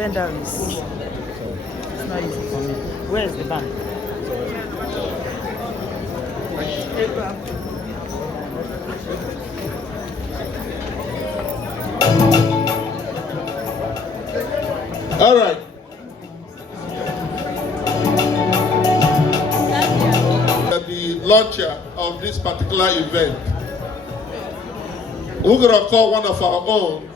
bend down is it's not easy for me. Where is the bank? All right. The launcher of this particular event, we're going to call one of our own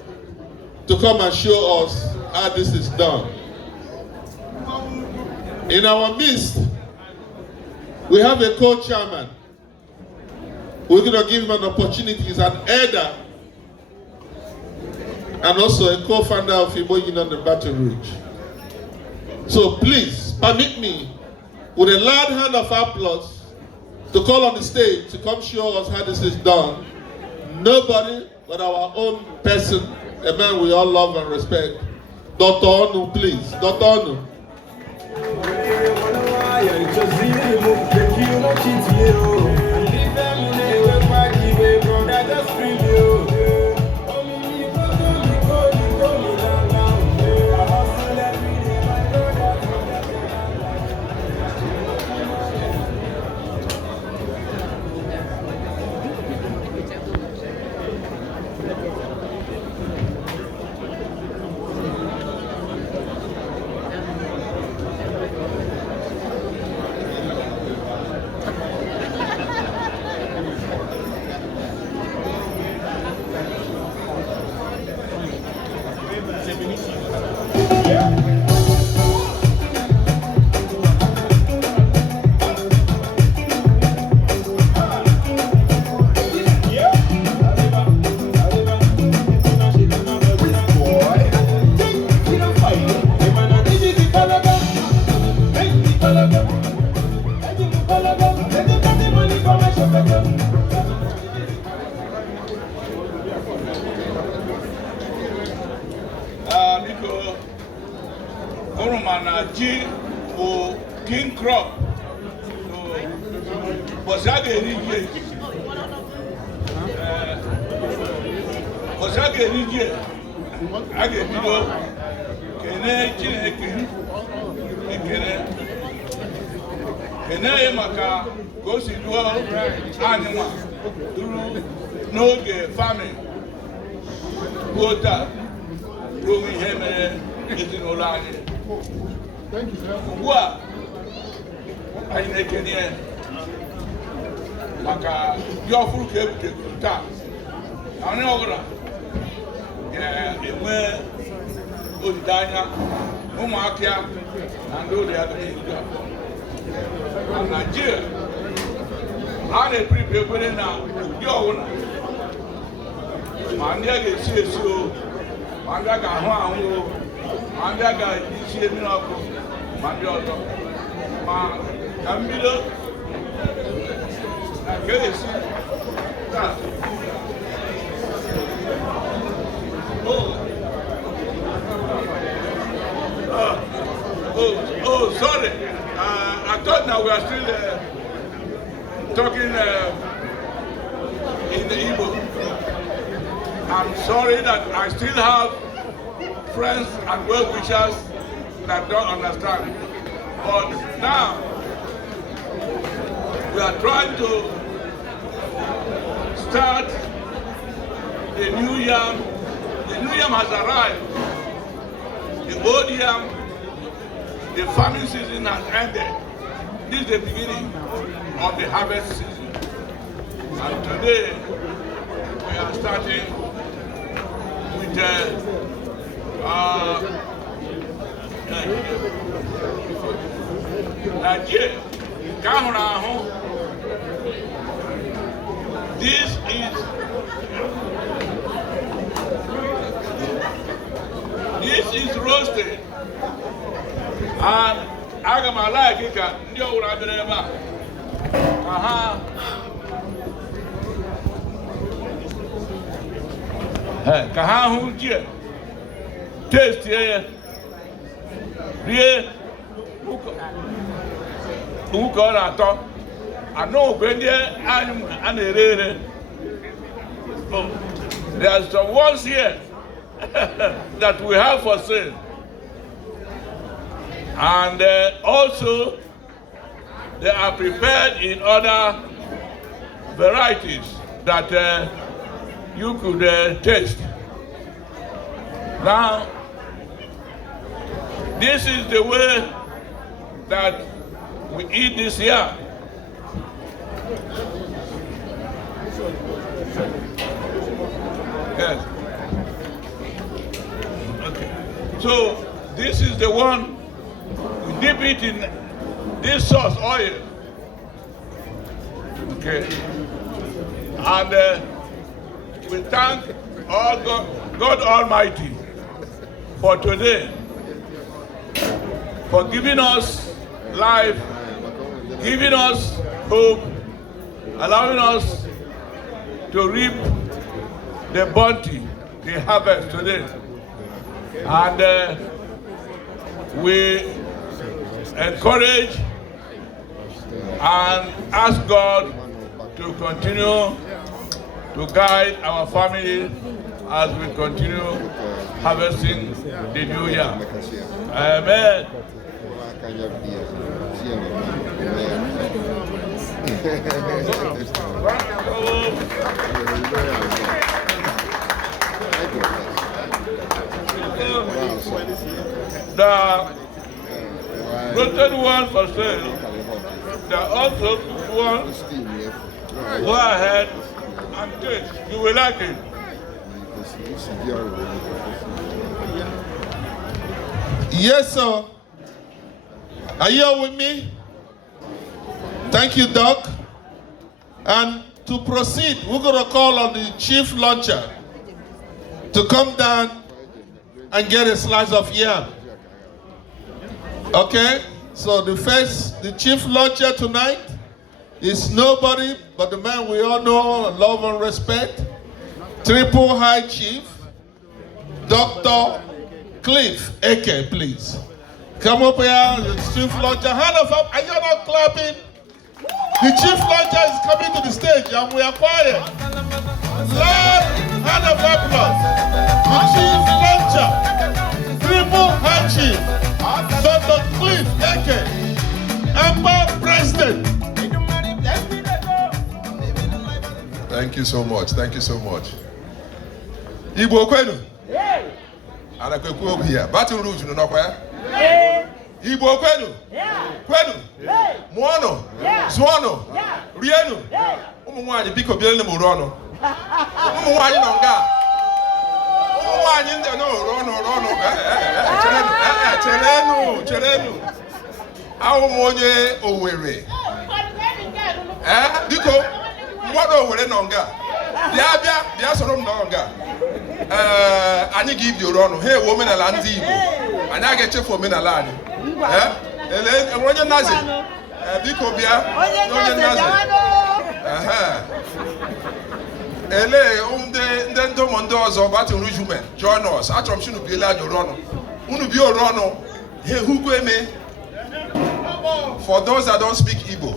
to come and show us how this is done. In our midst, we have a co-chairman. We're going to give him an opportunity. He's an elder and also a co-founder of Igbo Union in Baton Rouge. So please, permit me, with a loud hand of applause, to call on the stage to come show us how this is done. Nobody but our own person, a man we all love and respect. Dr. Onu, please. Dr. Onu. Ji for king crop. Was that Iri Ji? Was that Iri Ji? I get video. Kene maka gosi duo anima through no farming. Quota. Growing him in Olani. Thank you, sir. What? I make any maka your full cable to tap. I know. Yeah, it went Udanya, Umakia, and do the other things. And Nigeria, I didn't prepare for it now. Your owner. Mandia gets you, Mandaga Hua, Mandaga is here, Mandio, Ma, Camilo, and get it. Oh, sorry. I thought now we are still talking in the Igbo. I'm sorry that I still have friends and well-wishers that don't understand. But now, we are trying to start the new yam. The new yam has arrived. The old yam, the farming season has ended. This is the beginning of the harvest season. And today, we are starting with Nigeria. This is roasted. And I am like it. Taste here. Who got a talk? I know when I'm there's some ones here that we have for sale. And also, they are prepared in other varieties that you could taste. Now, this is the way that we eat this yam. Yes. Okay. So this is the one we dip it in this sauce oil. Okay. And we thank all God Almighty for today, for giving us life, giving us hope, allowing us to reap the bounty, the harvest today. And we encourage and ask God to continue to guide our family as we continue harvesting the new year. Amen. The roasted one for sale. The also one. Go ahead and taste. You will like it. Yes, sir. Are you all with me? Thank you, Doc. And to proceed, we're going to call on the chief launcher to come down and get a slice of yam. Okay? So the chief launcher tonight is nobody but the man we all know, love and respect, Triple High Chief, Dr. Cliff Eke, please. Come up here, the chief launcher. Hand of up. Are you not clapping? The chief launcher is coming to the stage and we are quiet. Loud hand of applause. The chief launcher, Triple High Chief, Dr. Cliff Eke, Emperor President. Thank you so much. Thank you so much. Igbo kwenu? Ana kwekwu here. Baton Rouge no kwa? Igbo kwenu? Kwenu? Muono? Zuono? Rienu? Umu nwanyi biko biele mu rono. Umu nwanyi no nga. Umu nwanyi nde no rono. Cherenu. Awu monye Owerri. Biko mwodo Owerri no nga. Bia soro m no nga. Anyị ga-ibi ọnụ ha ewe omenala ndị Igbo anyị a ga-echefu omenala anyị onye nnazi biko bịa onye nnazi ndị ụmụ ndị ọzọ Baton Rouge women join us achọrọ m si unu biele anyị ọnụ unu bie ọnụ ha ehugwu eme. For those that don't speak Igbo,